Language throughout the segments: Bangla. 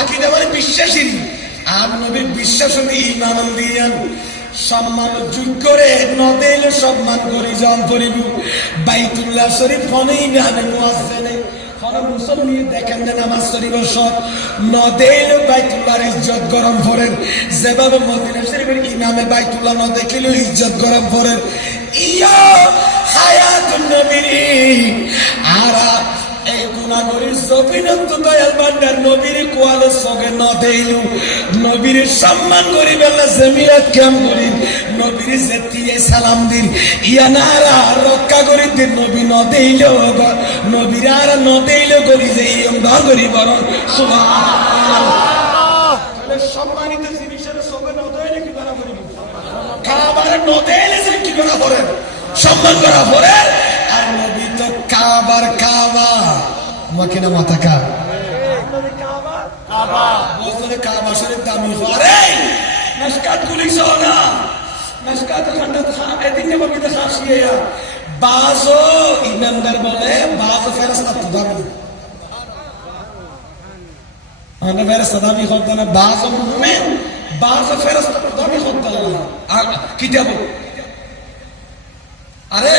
আকীদা মানে বিশ্বাসী আর নবীর বিশ্বাস হলে ঈমান দিয়ান সম্মান যোগ্য করে নদেল সম্মান করি জন করিব বাইতুল্লাহ শরীফ ফনেই আমি মুয়াজ্জিনে ফনে মুসল্লি দেখেন না নামাজ শরীফ সব নদেল বাইতুল্লাহর ইজ্জত গরম করেন যেভাবে মদিনা শরীফের ইমামে বাইতুল্লাহ ন দেখিলে ইজ্জত গরম করেন ইয়া হায়াতুন নবী আর এই গুনাহগারের জবিনত দয়াল বান্দার নবীর কোয়ালে সগে ন দেইলু নবীর সম্মান করি বেলা জমিয়ত কাম করি নবীর জেতিয়ে সালাম দিন ইয়া নারা রক্ষা করি দিন নবী ন দেইলো নবীর আর ন দেইলো করি যে ইয়ম দা করি বরং সুবহানাল্লাহ তাহলে সম্মানিত জিনিসের সগে ন দেইলে কি করা করি কাবার ন দেইলে কি করা করে সম্মান করা করে আর নবী তো কাবার কাবা মাকিনা মাতাকা নবী কাবা কাবা বলতে কাবা শরীফ দামি করে নশকাত পুলিশ না নশকাত খন্ডত এদিকে বলতে খাসিয়া বাজো ইমানদার বলে বাজো ফেরেশতা তো দামি আনা ফেরেশতা দামি করতে না বাজো মুমিন বাজো ফেরেশতা দামি করতে না কিতাব আরে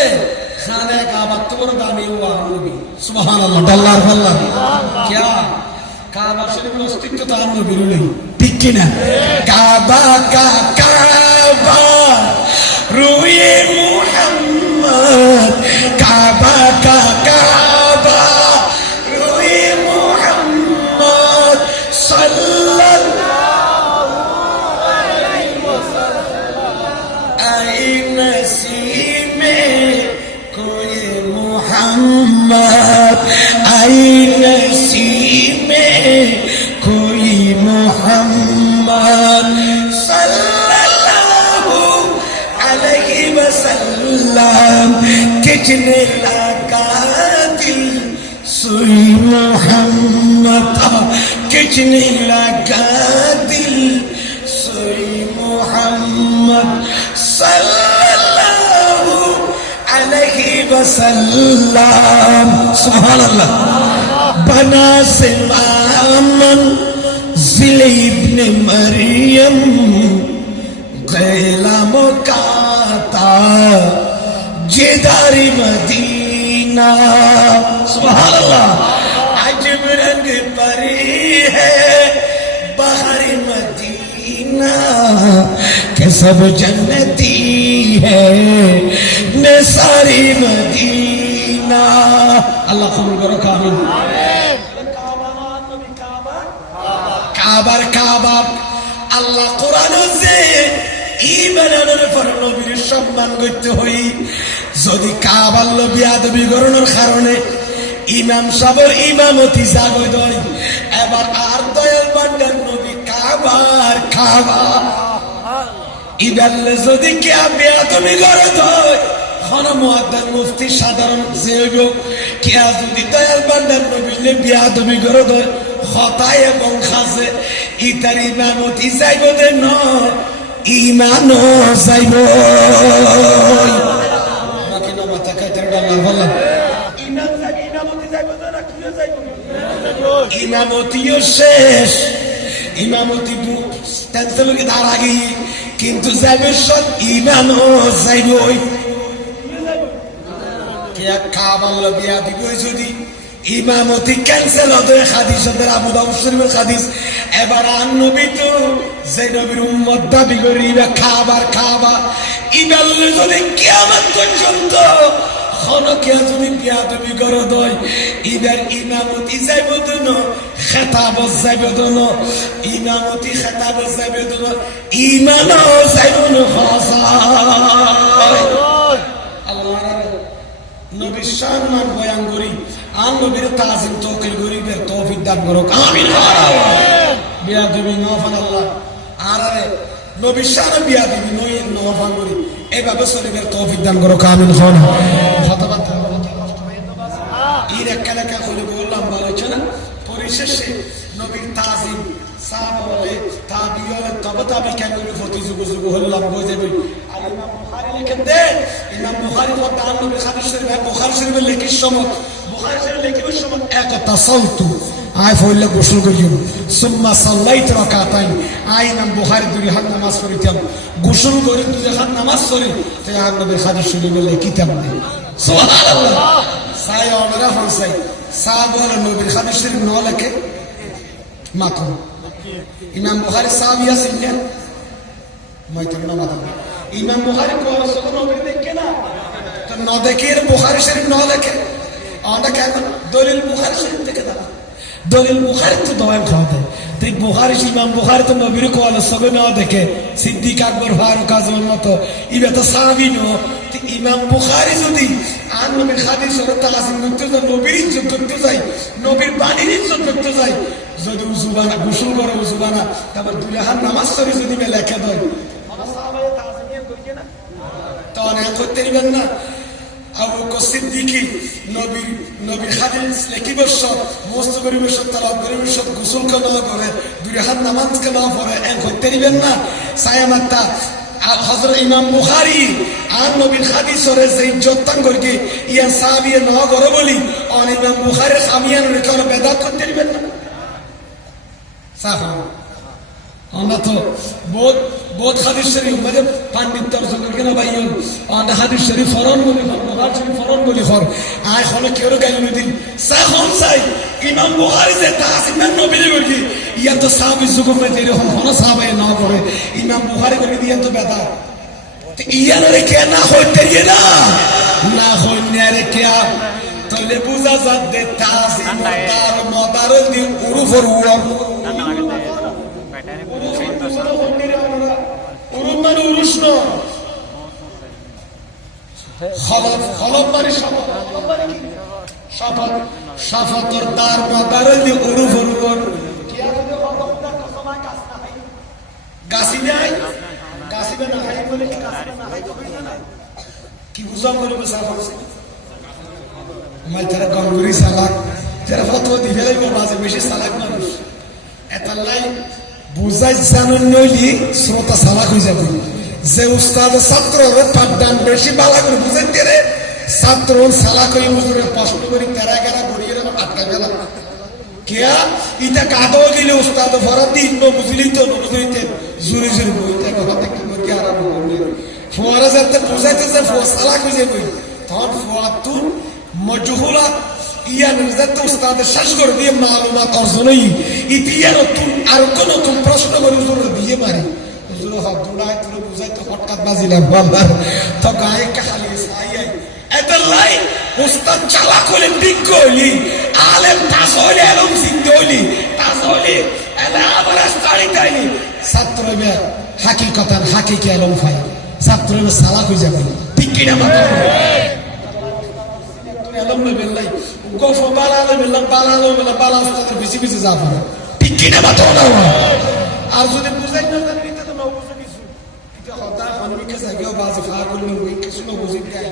খানে কাবা তো বড় দামি হুয়া নবী সুবহানাল্লাহ আল্লাহর আল্লাহ क्या কাবা শরীফের অস্তিত্ব তো নবীর নেই ঠিক কি না কাবা কা কাবা রুয়ে মুহাম্মদ কাবা কা কাবা রুয়ে মুহাম্মদ সাল্লাল্লাহু আলাইহি ওয়াসাল্লাম আই নসিমে कोई मोहम्मद आई नसीमे कोई मोहम्मद सल्लल्लाहु अलैहि वसल्लम कितने लगा दिल सोई मोहम्मद कितने लगा दिल सोई मोहम्मद सल्लल्लाहु अलैहि वसल्लम सुभानअल्लाह बना से मामन जिले इब्ने मरियम गैला मुकाता जिदारी मदीना सुभानअल्लाह अजब रंग परी है बहारी मदीना के सब जन्नती है ने सारी मदीना अल्लाह कबूल करो आमीन কাবার কাবা আল্লাহ কোরআন যে ঈমানের পর নবীর সম্মান করতে হই যদি কাবার বিয়াদবি করার কারণে ইমাম সাহেবের ইমামতি জাগই দই এবার আর দয়াল বান্দার নবী কাবার কাবা ইদাল্লে যদি কে বিয়াদবি করে দই কোন মুয়াদ্দিন মুফতি সাধারণ যেও কে যদি দয়াল বান্দার নবীলে বিয়াদবি করে দই খতায় এবং খাজে ইতার ইমামতি যাইব দে ন ইমানও যাইব বাকি না মাথা কাটার আল্লাহ বললাম ইমাম যাইব ইমামতি যাইব না কিও যাইব ইমামতিও শেষ ইমামতি টেনশন কি তার আগে কিন্তু যাইবে সব ইমানও যাইব কে কাবাল বিয়া দিব যদি ইমামতি ক্যান্সেল হতে হাদিস ওদের আবু দাউদ শরীফের হাদিস এবার আর নবী তো যে নবীর উম্মত দাবি করিবে খাবার খাবা ইবাল্লে যদি কিয়ামত পর্যন্ত খনকে যদি বিয়াদবি করে দয় ইবার ইমামতি যাইব দন খেতাব যাইব দন ইমামতি খেতাব যাইব দন ইমানও যাইব ন আল্লাহ নবীর সম্মান বয়ান করি আর নবীর তাজিম তৌকিল গরিবের তৌফিক দান করো আমিন বিয়াদবি নফান আল্লাহ আর নবীর শানে বিয়াদবি নই নফান করি এইভাবে শরীরের তৌফিক দান করো আমিন খান কথাবার্তা এর একা করে বললাম বলেছে না পরিশেষে নবীর তাজিম সাহাবায়ে তাবিঈন তবে কেন ফতি যুগ যুগ হল্লাম বুঝে বই আর ইমাম বুখারী লিখেন দে ইমাম বুখারী কথা নবী হাদিস শরীফ বুখারী শরীফের লেখির সময় বুখারী শরীফের লেখির সময় এক তাসাউতু আয় ফইলে গোসল করিম সুম্মা সাল্লাইতু রাকাতাইন আয় ইমাম বুখারী দুই রাকাত নামাজ পড়িতাম গোসল করে দুই রাকাত নামাজ পড়ি তাই আর নবীর হাদিস শরীফে লিখিতাম না সুবহানাল্লাহ সাই ওমরা হনসাই সাহাবা নবীর হাদিস শরীফ ন লেখে মাত্র ইমাম বুখারী সাহাবী আছেন না মাইতো না মাত্র ইমাম বুখারী কোন রাসূল নবী দেখে না তো ন দেখে বুখারী শরীফ ন লেখে আমরা কেন দলিল বুখারী শরীফ থেকে দাও দলিল বুখারী তো দওয়ান খাওয়া দেয় তাই বুখারী ইমাম বুখারী তো নবীর কোয়াল সবে না দেখে সিদ্দিক আকবর ফারুক আজমের মতো ইবে তো সাহাবী নো ইমাম বুখারী যদি আর নবীর হাদিস ও তাজিম করতে যায় নবীর ইজ্জত করতে যায় নবীর বাণীর ইজ্জত করতে যায় যদি উযুবানা গোসল করে উযুবানা তারপর দুই রাকাত নামাজ পড়ি যদি লেখা দেয় সাহাবায়ে তাজিমিয়া করি না তো না করতে দিবেন না আবু বকর সিদ্দিকী নবীর হাদিস লেখি বছর মুস্ত পরিবেশ তালাওয়াত পরিবেশ গোসল না করে দুই রাকাত নামাজ না পড়ে এক করতে দিবেন না সায়ামাত্তা হযরত ইমাম বুখারী আর নবীর হাদিসরে যে ইজ্জতন করকে ইয়া সাহাবীয়ে ন করে বলি আর ইমাম বুখারীর খামিয়ান রেখে বেদাত করতে দিবেন না সাফা আমরা তো বহুত হাদিস শরীফ মানে পাণ্ডিত্য অর্জন করে না ভাইও আমরা হাদিস শরীফ ফরন বলি বুখারী শরীফ ফরন বলি ফর আয় হলো কেউ গাইল দিন সাহন সাই ইমাম বুখারী যে তাসিম নবীর বলি ইয়া তো সাহাবী যুগের মধ্যে এরকম হলো সাহাবায়ে না করে ইমাম বুখারী করে দিয়ে তো বেদা তো ইয়ার কে না হইতে না না হইনে রে কে তাহলে বুঝা যাবে তাসিম তার মদার দি উরুফর উর উরুমান উরুষ্ণ খলফ খলফ মানে শপথ শপথর তার মদারে দি উরুফ উরুফর গাছি নাই গাছিবে না হাই বলে কি গাছিবে না হাই তো হইছে না কি বুঝাম করবে সাফা মাই তারা কম করি সালাক যারা ফতোয়া দি ফেলাই বাজে বেশি সালাক মানুষ এতাল্লাই বুঝাই জানুন নইলি শ্রোতা সালাক হয়ে যাবে যে উস্তাদ ছাত্রর পাঠদান বেশি বালা করে বুঝেন রে ছাত্র সালাক হয়ে বুঝবে প্রশ্ন করি তেরা গেরা গড়িয়ে আটকা গেল কেয়া ইটা কাদো দিলে উস্তাদ ফরাত দিন বুঝলি তো বুঝলিতে জুরি জুরি বইতে কথা কি করে আরাম করবে ফোয়ারা যাতে বুঝাইতে যে সালাক হয়ে যাবে তখন ফোয়াতুন মজহুলা ইয়া নিজাত উস্তাদের শেষ করে দিয়ে মালুমাত অর্জনই ইতিয়ার নতুন আর কোন নতুন প্রশ্ন করে হুজুর দিয়ে পারি হুজুর হদ্দুড়ায় তুই বুঝাইতে হঠাৎ বাজিলাম বাবার তো গায়ে খালি সাইয়াই এতলাই উস্তাদ চালাক হলে বিজ্ঞ হইলি আলেম তাস হইলে এলম সিদ্ধ হইলি তাস হইলে এলা আবার আস্তাড়ি তাইলি ছাত্রবে হাকিকতান হাকিকে এলম ফাই ছাত্রবে সালাক হয়ে যাবে ঠিক কিনা মাত্র এলম বেল্লাই গফ বালালে বেল্লাম বালালে বেল্লাম বালা উস্তাদের বেশি বেশি যা পারে ঠিক কিনা মাত্র না আর যদি বুঝাই না জানি তো না বুঝে কিছু এটা হতা অনেকে জায়গাও বাজে ফা করলে ওই কিছু না বুঝি দেয়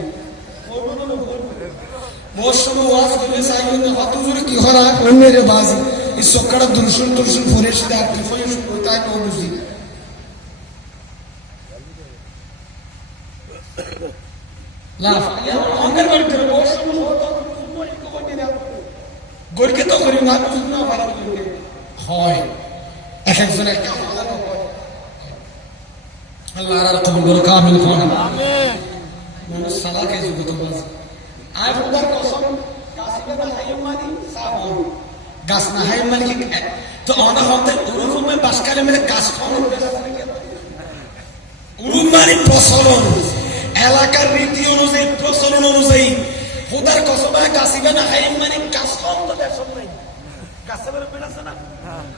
বহুত সময় ওয়াজ করলে চাইবেন না কত জোরে কি হরা অন্যের বাজি এই সকালে দুরসুল দুরসুল ফরে সেটা আর কি ফরে শুরু তাই না বুঝি লাফ অঙ্গের বাড়িতে বহুত সময় গড়কে তো করি না বুঝ না ভালো হয় এক একজন একটা আল্লাহ আর কবুল করুক আমিন আমিন মানুষ সালাকে যুগত বাজি আর ওদের কসম গাছকে না হাইমানি সাবন গাছ না হাইমানি তো অনা হতে উরুমে বাসকালে মেরে গাছ কোন উরুম মানে প্রচলন এলাকার রীতি অনুযায়ী প্রচলন অনুযায়ী ওদের কসম গাছিবে না হাইমানি গাছ কোন তো দেশ নাই গাছে বের পেড়াছে না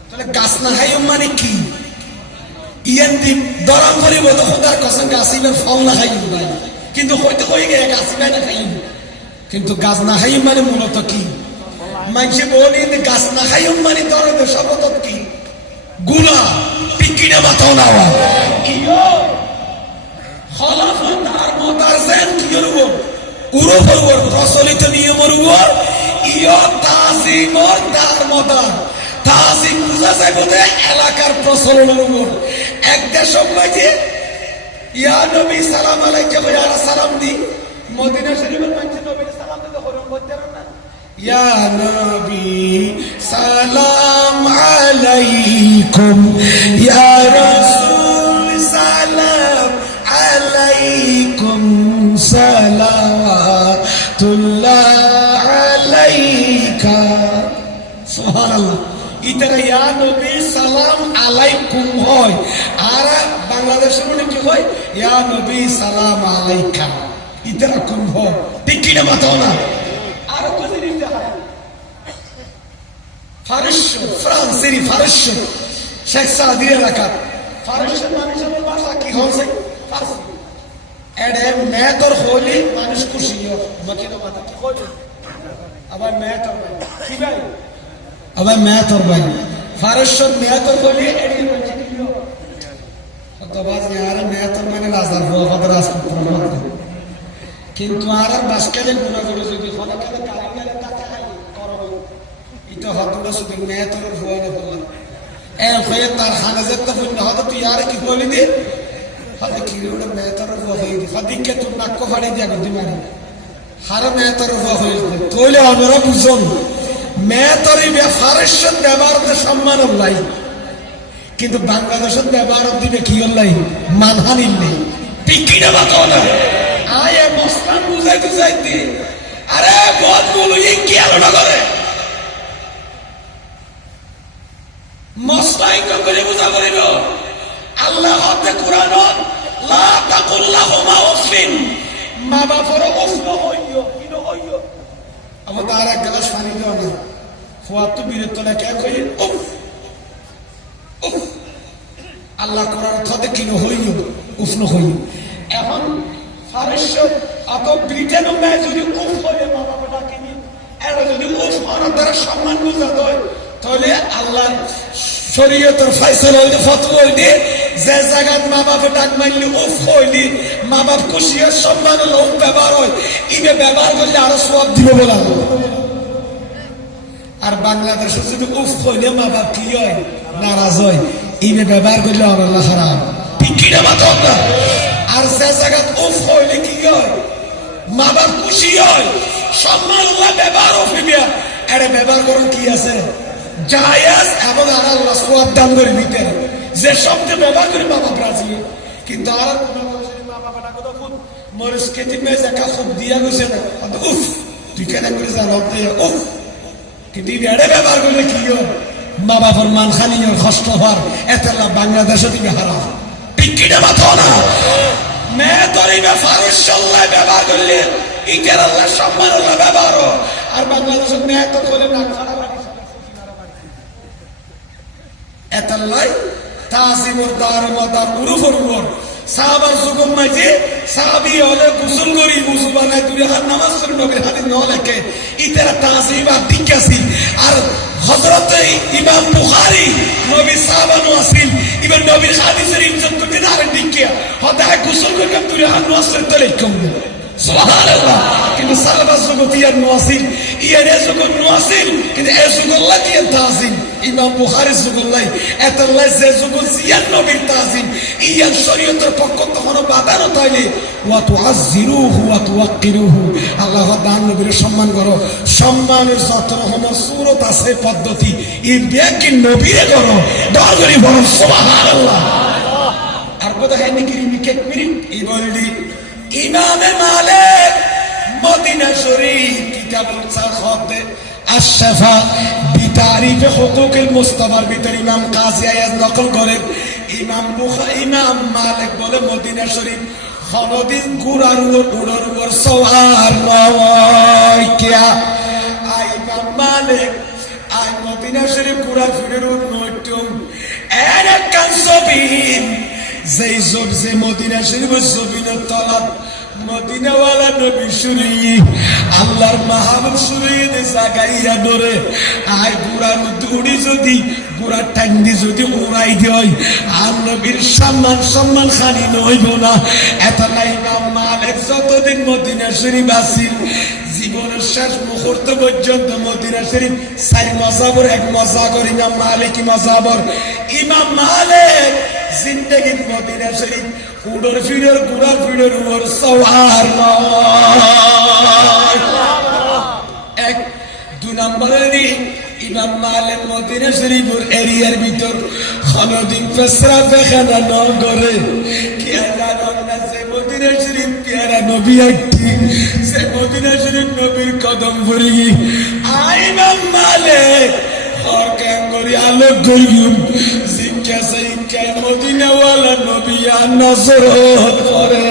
তাহলে গাছ না হাইমানি কি ইয়ান্দি দরাম করিব তো ওদের কসম গাছিবে ফল না হাইম ভাই কিন্তু হয়তো হয়ে গিয়ে গাছিবে না হাইম কিন্তু গাছ না হাইম মানে মূলত কি মানুষে বলি গাছ না হাইম মানে দরদের শপথ কি গুলা পিকিনা মাথাও নেওয়া খলাফত আর মোতারজেন কি করব উরুফর প্রচলিত নিয়মের উপর ইয় তাজিমর তার মতার তাজিম বুঝা যায় বলে এলাকার প্রচলনের উপর এক দেশ যে ইয়া নবী সালাম আলাইকুম ইয়া সালাম দি মদিনা শরীফের মধ্যে নবীর সালাম দিতে হরম করতে না ইয়া নবী সালাম আলাইকুম, ইয়া রাসূল সালাম আলাইকুম, সালাওয়াতুল্লাহ আলাইকা। সুবহানাল্লাহ। ইতারা ইয়া নবী সালাম আলাইকুম হয়, আর বাংলাদেশের মনে কি হয়, ইয়া নবী সালাম আলাইকা। ইতারা কুম হয়, ঠিক কিনা মাথাও না। আর কোথায় নিতে হয় ফারস্য, ফ্রান্সেরই ফারস্য, শেখ সাদির এলাকা ফারস্যের মানুষের ভাষা কি হচ্ছে ফার্সি। এডে মেয়েতর হইলে মানুষ খুশি হয়, বাকি তো মাথা কি হইলে আবার মেয়েতর কি ভাই, আবার মেয়েতর ভাই ফারস্য মেয়েতর হইলে এডি মানুষ কি হয় তো বাজ यार মেয়েতর মানে রাজার বউ হদ রাজপুত্র মানে। কিন্তু আর বাসকালে গুণা করে যদি ফলাকালে কালিকালে কাছে খাই করব এটা হদুরা শুধু মেয়েতর হওয়ার হলো এ হয়ে তার হানাজের তো ফুল হদ তুই আর কি বলি দে হদ কি ওটা মেয়েতর হয়ে দি হদিকে তুই নাক ফাড়ি দিয়া গদি মানে হার মেয়েতর হয়ে তোলে আমরা বুঝুন মেয়েতরি ফারস্যন ব্যবহারতে সম্মান নাই, কিন্তু বাংলাদেশের ব্যবহার দিবে কি হল্লাই মানহানি নেই, ঠিক কিনা বাতো না। আয় মসলান বুঝাইতে চাইতে আরে বহুত বলো এই কি আলোচনা করে মসলাই করে বুঝা করিব। আল্লাহ হতে কোরআনত লা তাকুল লাহুমা উফিন, মা বাপর উফ হইও কি হইও। আমার তার এক গ্লাস পানি দাও না, ফুয়াত বিরত না কে কই উফ উফ। আল্লাহ কোরআন হতে কি হইও উফ হইও। এখন ফারস্য অত ব্রিটেন যদি উফ হইলে মা বাবা ডাকে নি, এরা যদি উফ হওয়ার দ্বারা সম্মান বুঝা দেয়, তাহলে আল্লাহ শরীয়তের ফয়সালা হইলে ফতোয়া হইলে যে জায়গাত মা বাবা ডাক মারলে উফ হইলি মা বাপ খুশি হয় সম্মান হলো উফ ব্যবহার হয়, ইবে ব্যবহার করলে আরো সওয়াব দিবে বলা। আর বাংলাদেশে যদি উফ হইলে মা বাপ কি হয় নারাজ হয়, ইবে ব্যবহার করলে আল্লাহ হারাম, ঠিক কিনা মাতো না। আর যে জায়গাত উফ হইলে কি হয় মা বাপ খুশি হয় সম্মান আল্লাহ ব্যবহার হইবে, এর ব্যবহার করুন কি আছে জায়েজ এবং আর আল্লাহ সওয়াব দান করে দিতে যে শব্দ ব্যবহার করে মা বাপ রাজি। কিন্তু আর মা বাবা ডাকো তো ফুল মরিস কেটি মে জাকা খুব দিয়া গেছে না উফ তুই কেন করে জানো উফ, কিন্তু এড়ে ব্যবহার করলে কি হয় মা বাবার মান খালি কষ্ট হওয়ার এতলা বাংলাদেশে দিবে হারা, ঠিক কিনা মাথা না। মেয়ে তরিবে ফারুসাল্লাহ ব্যবহার করলে ইকের আল্লাহ সম্মান আল্লাহ ব্যবহার, আর বাংলাদেশের মেয়ে তো বলে না খারাপ এতলাই তাজিমুর দার মাদার উরুফর উপর সাহাবার যুগম মাঝে সাহাবী হলে গোসল করি ওযু বানায় দুই হাত নামাজ পড়ি নবীর হাদিস ন লেখে ইতারা তাজিম আর দিকাসি। আর হযরত ইমাম বুখারী নবী সাহাবানো আসিল ইবন নবীর হাদিসের ইজ্জত করতে না আর দিকিয়া হদায় গোসল করে দুই হাত নামাজ পড়তে লেখম সুবহানাল্লাহ। কিন্তু সাহাবা জগত ইয়ার নওয়াসিল ইয়ার জগত নওয়াসিল কিন্তু এ জগল্লাহ কি তাজিম ইমাম বুখারী জগল্লাহ এতলাই যে জগত ইয়ার নবীর তাজিম ইয়ার শরীয়তের পক্ষ তখন বাধা না তাইলে ওয়া তুআজ্জিরুহু ওয়া তুওয়াক্কিরুহু, আল্লাহ দান নবীর সম্মান করো, সম্মানের যত রকমের সূরত আছে পদ্ধতি এই ব্যাকি নবীরে করো দর করে বলো সুবহানাল্লাহ। আর কথা হয় নাকি মিকে মিনিট এই বলদি ইমামে মালিক মদিনা শরীফ কিতাবুল সাখাতে আশ-শাফা বিতারিফ হুকুকুল মুস্তাফার ভিতর ইমাম কাজী আয়াজ নকল করেন ইমাম মালিক বলে মদিনা শরীফ খনদিন কুরআন উড়ার উপর সওয়ার নয় কিয়া আই ইমাম মালিক আই মদিনা শরীফ কুরআন ফিরের নয়টুম এর কানসবিন যেই জব যে মদিনা শরীফের জমিনের তলাত মদিনাওয়ালা নবী শুনিয়ে আল্লাহর মাহবুব শুনিয়ে জাগাইয়া ধরে আয় গুড়ার উড়ি যদি গুড়ার টান্ডি যদি উড়াই দেয় আর নবীর সম্মান খানি নইব না। এত নাই ইমাম মালিক যতদিন মদিনা শরীফ আসিল জীবনের শেষ মুহূর্ত পর্যন্ত মদিনা শরীফ চার মাযহাবের এক মাযহাব ইমাম মালিকি মাযহাবর ইমাম মালিক জিন্দেগি মদিনা শরীফ উড়র ফিরের গুড়ার ফিরের উপর সওয়ার এক নম্বরের ইমাম মালিক মদিনা শরীফের এরিয়ার ভিতর কোনদিন পেশরা পেখানা ন করে কেয়ারা গন্না সে মদিনা শরীফ পেয়ারা নবী একটি সে মদিনা শরীফ নবীর কদম ভরি ইমাম মালিক और कैंगोरी आलोक गुरियुम जिनके सही के मदीना वाला नबिया नजर करे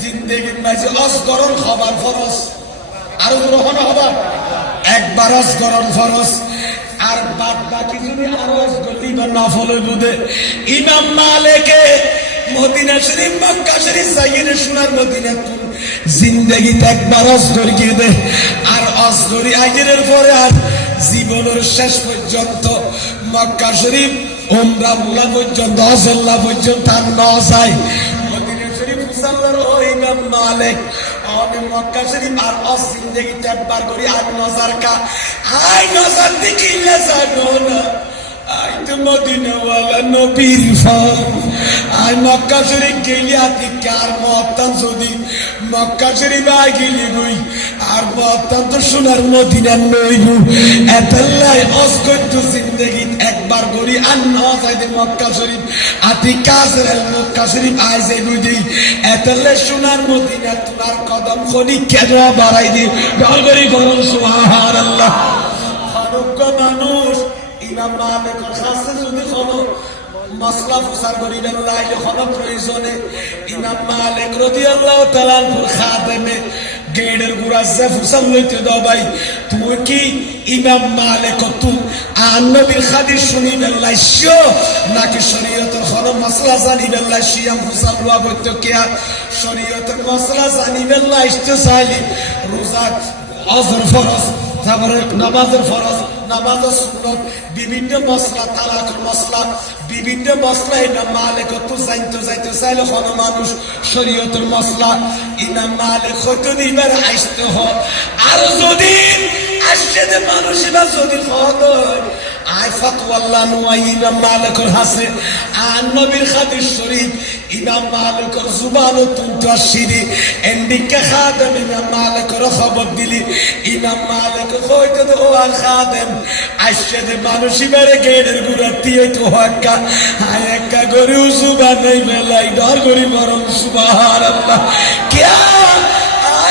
जिंदगी में जो असगरन खबर फरस আর গ্রহণ হবে একবার আসগরণ ফরজ আর বাদ বাকি যদি আরজ গলি বা নফল বুদে ইমাম মালিকে মদিনা শরীফ মক্কা শরীফ সাইয়েদের সোনার মদিনা জিন্দেগিতে একবার আসগর গিয়ে দে আর আসগরি আজরের পরে আর জীবনের শেষ পর্যন্ত মক্কা শরীফ উমরা পর্যন্ত হজল্লা পর্যন্ত আর ন যায় মদিনা শরীফ মুসাল্লার ও ইমাম মালিক মক্কা শরীফ আর অস জিন্দেগিতে একবার করি আর নজর কা আই নজর দেখিলে জানো না আই তো মদিনা ওয়ালা নবীর ফল আই মক্কা শরীফ গেলি আতি কার মতান যদি মক্কা শরীফ আই গেলি গই আর মতান তো সোনার মদিনা নইব এতলাই অস কইতো জিন্দেগি একবার করি আর নজাইতে মক্কা শরীফ আতি কাজের মক্কা শরীফ আই যাই বুঝি এতলাই সোনার মদিনা তোমার কদম খনি কেন বাড়াই দি ডর করি বলুন সুবহানাল্লাহ ফারুক মানুষ ইমাম মালিকের কাছে যদি কোনো মাসলা ফুসার করিবেন লাইলে কোনো প্রয়োজনে ইমাম মালিক রাদিয়াল্লাহু তাআলা খাদেমে গেডের গুরাসে ফুসাল লইতে দাও ভাই তুই কি ইমাম মালিক তুই নবীর হাদিস শুনিবেন লাইছো নাকি শরীয়তের কোনো মাসলা জানিবেন লাইছিয়াম ফুসাল লওয়া বইতো কি শরীয়তের মাসলা জানিবেন লাইছো চাইলি রোজা আযর ফরজ তারপরে নামাজের ফরজ নামাজের সুন্নত বিভিন্ন মশলা তালাকের মশলা বিভিন্ন মশলা ইমাম মালিক তো যাইতে চাইলে কোনো মানুষ শরীয়তের মশলা ইমাম মালিক হয়তো নিবার আসতে হয় আর যদি আসছে যে মানুষ এবার যদি হয় আই ফাতওয়াল্লাহ নুয়াই ইমাম মালিকের হাসে আর নবীর হাদিস শরীফ ইমাম মালিকের জুবানও তুলতে আসিনি এন্ডিকে খাদেম ইমাম মালিকের খবর দিলি ইমাম মালিক হয়তো তো আর খাদেম আসছে যে মানুষ এবারে গেড়ের গুড়া দিয়ে তো হক্কা আয় একা গরু জুবান নেই বেলাই ডর করি বরং সুবহানাল্লাহ কিয়া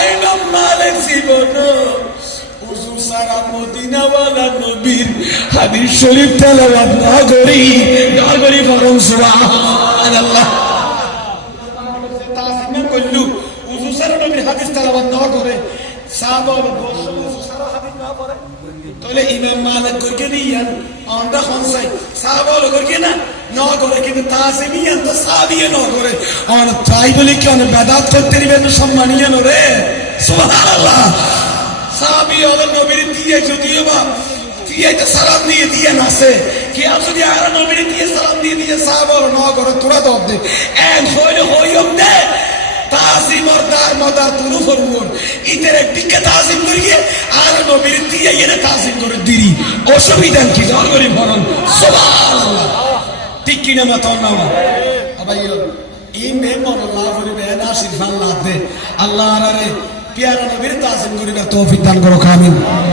ইমাম মালিক জীবন সারা মদিনা ওয়ালা নবীর হাদিস শরীফ তেলাওয়াত না করি ডর করি বরং সুবহানাল্লাহ তাসমিন কইলু উযু সারা নবীর হাদিস তেলাওয়াত না করে সাহাবা উযু সারা হাদিস না পড়ে তাহলে ইমাম মালিক করকে দিয়ান আমরা খনসাই সাহাবা করকে না না করে কিন্তু তাসমিন তো সাহাবিয়ে না করে আর তাই বলি কি অনেক বেদাত করতে দিবেন সম্মানীয় রে সুবহানাল্লাহ সাহাবী হলো নবীর দিয়ে যদিও বা দিয়ে তো সালাম দিয়ে নাসে কি আর যদি আর নবীর দিয়ে সালাম দিয়ে সাহাবা না করে তোরা দব দে এক হইম দে তাজিম আর দার মাদার তুরু ফরমুর ইদের একদিকে তাজিম করিয়ে আর নবীর দিয়ে এনে তাজিম করে দিরি অসুবিধা কি আর করি বলুন সুবহানাল্লাহ ঠিক কি না মাতা না আবাইও এই মেমন আল্লাহ করিবে না সিরফান লাদে আল্লাহ আরে প্যারা নবীর তাজিম করিবার তৌফিক দান করো আমিন।